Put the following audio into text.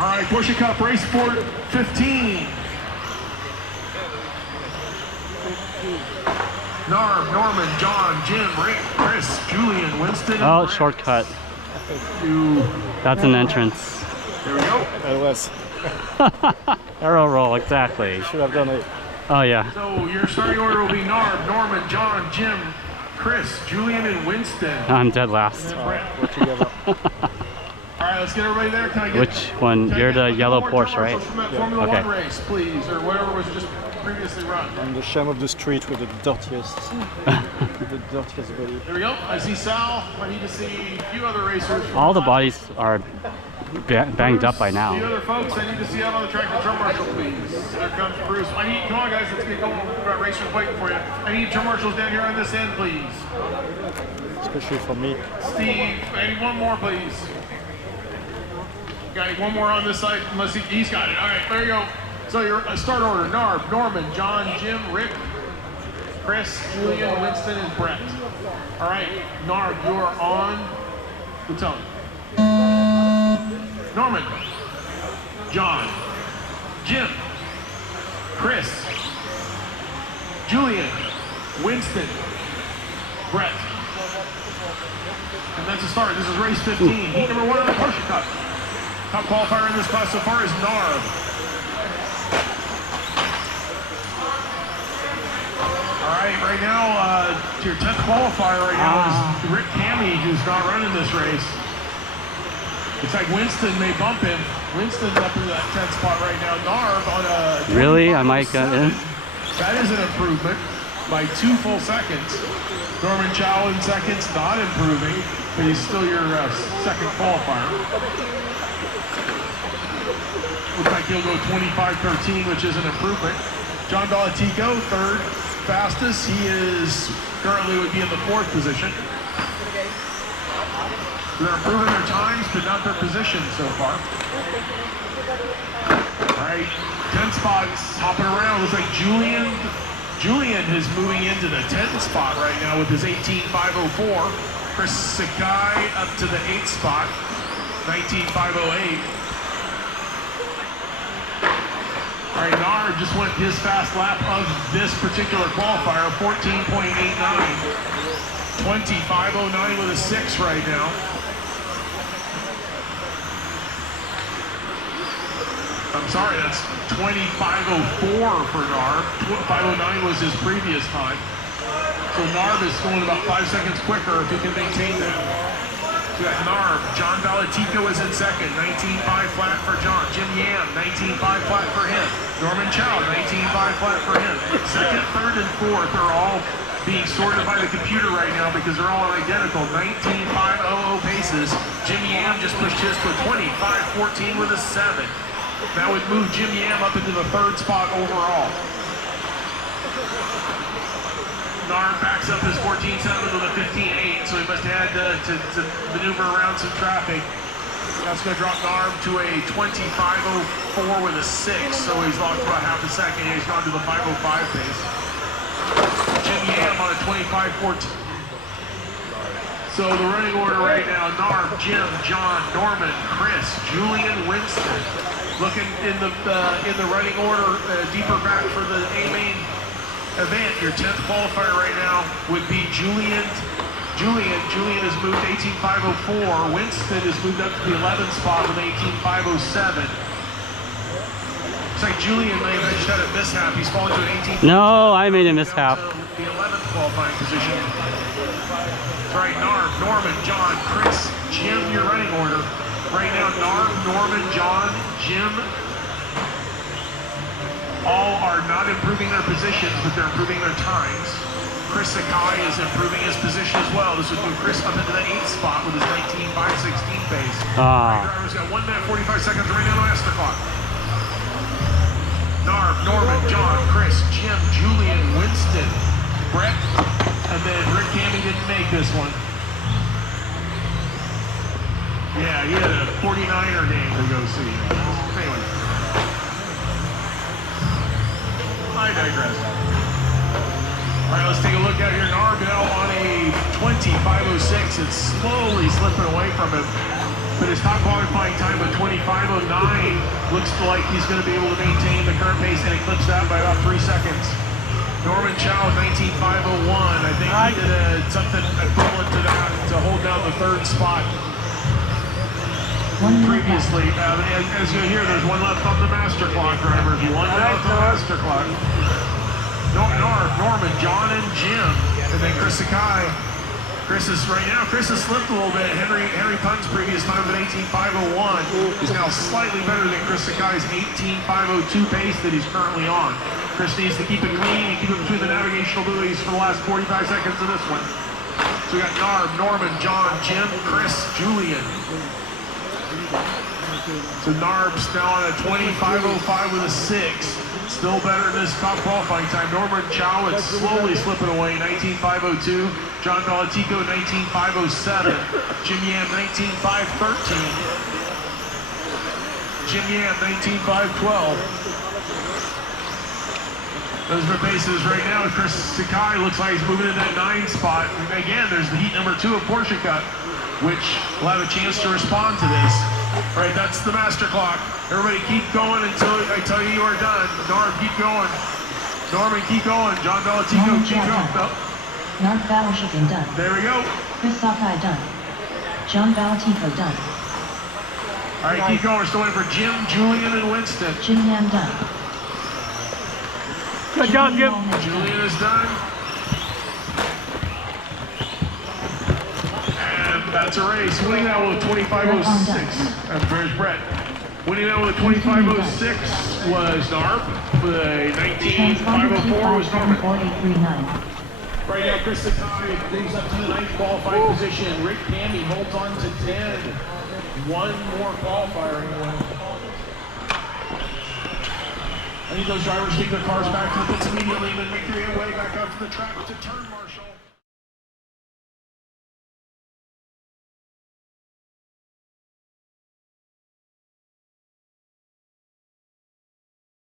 All right, Porsche Cup Race Sport 15. Narb, Norman, John, Jim, Rick, Chris, Julian, Winston. Oh, shortcut. That's an entrance. There we go. It was. Arrow roll, exactly. Should have done it. Oh yeah. So your starting order will be Narb, Norman, John, Jim, Chris, Julian, and Winston. I'm dead last. We're together. All right, let's get everybody there. Can I get, Which one? You're the yellow Porsche, right? From that Formula Okay. 1 race, please, or whatever was just previously run. I'm the sham of the street with the dirtiest, the dirtiest body. There we go. I see Sal. I need to see a few other racers. All the bodies are banged up by The now. other folks, I need to see out on the track the drum marshal, please. There comes Bruce. I need, come on guys, let's get going. We've got racers waiting for you. I need drum marshals down here on this end, please. Especially for me. Steve, I need one more, please. Got one more on this side, unless he's got it. All right, there you go. So your start order: Narb, Norman, John, Jim, Rick, Chris, Julian, Winston, and Brett. All right, Narb, you are on the tone. Norman, John, Jim, Chris, Julian, Winston, Brett. And that's a start. This is race 15. Heat number 1 on the Porsche Cup. Top qualifier in this class so far is Narb. All right now, your 10th qualifier right now is Rick Cammy, who's not running this race. Looks like Winston may bump him. Winston's up in that 10th spot right now. Narb on a... Really? I might get in? That is an improvement by 2 full seconds. Norman Chow in seconds, not improving, but he's still your second qualifier. Looks like he'll go 25:13, which is an improvement. John Dalatico, third fastest. He is currently would be in the 4th position. They're improving their times, but not their position so far. All right, 10 spots hopping around. Looks like Julian is moving into the 10th spot right now with his 18.504. Chris Sakai up to the 8th spot, 19.508. All right, Narb just went his fast lap of this particular qualifier, 14.89. 20.509 with a 6 right now. I'm sorry, that's 20.504 for Narb. 509 was his previous time. So Narb is going about 5 seconds quicker if he can maintain that. We got Narb. John Dalatico is in second, 19.5 flat for John. Jim Yam, 19.5 flat for him. Norman Chow, 19.5 flat for him. Second, third, and fourth are all being sorted by the computer right now because they're all identical. 19.500 paces. Jim Yam just pushed his to a 20.514 with a 7. That would move Jim Yam up into the 3rd spot overall. Narb backs up his 14.7 with a 15.8, so he must have had to maneuver around some traffic. That's going to drop Narb to a 20.504 with a 6, so he's lost about half a second. He's gone to the 505 pace. Jim Yam on a 25.14. So the running order right now: Narb, Jim, John, Norman, Chris, Julian, Winston. Looking in the running order deeper back for the A-main event, your 10th qualifier right now would be Julian. Julian has moved 18.504. Winston has moved up to the 11th spot with 18.507. Looks like Julian may have just had a mishap. He's fallen to an 18. No, I made a mishap. The 11th qualifying position. All right, Narb, Norman, John, Chris, Jim, your running order. Right now, Narb, Norman, John, Jim, all are not improving their positions, but they're improving their times. Chris Sakai is improving his position as well. This would move Chris up into the 8th spot with his 19.516 pace. Driver's got 1 minute 45 seconds remaining on the master clock. Narb, Norman, John, Chris, Jim, Julian, Winston, Brett, and then Rick Cammy didn't make this one. Yeah, he had a 49er game to go see. Anyway. I digress. All right, let's take a look out here. Narb now on a 20.506. It's slowly slipping away from him. but his top qualifying time of 25:09 looks like he's going to be able to maintain the current pace and eclipse that by about 3 seconds. Norman Chow, 19.501. I think he did something equivalent to that to hold down the third spot previously. As you hear, there's one left on the master clock, drivers. One left on the master clock. Norman, John, and Jim, and then Chris Sakai. Chris has slipped a little bit. Henry Punn's previous time at 18.501 is now slightly better than Chris Sakai's 18.502 pace that he's currently on. Chris needs to keep it clean and keep it between the navigational buoys for the last 45 seconds of this one. So we got Narb, Norman, John, Jim, Chris, Julian. So Narb's now on a 25.05 with a 6. Still better than his top qualifying time. Norman Chow is slowly slipping away, 19.502. John Valatico, 19.507. Jim Yam, 19.513. Jim Yam, 19.512. Those are the paces right now. Chris Sakai looks like he's moving in that 9 spot. And again, there's the heat number 2 of Porsche Cup, which will have a chance to respond to this. All right, that's the master clock. Everybody keep going until I tell you are done. Norm, keep going. Norman, keep going. John Valatico, keep going. Oh. Narb Battleshipping done. There we go. Chris Sakai done. John Valatico done. All right, keep going. We're still waiting for Jim, Julian, and Winston. Jim Yam done. Good job, Jim. Julian is done. And that's a race. Winning that with 25.06. There's Brett. Winning that with a 25.06 was Narb. With a 19.504 was Norman. Right now, Chris Sakai moves up to the 9th qualifying position. Rick Camby holds on to 10. One more qualifier anyway. I need those drivers to take their cars back to the pits immediately and then make their way back up to the track to turn marshal.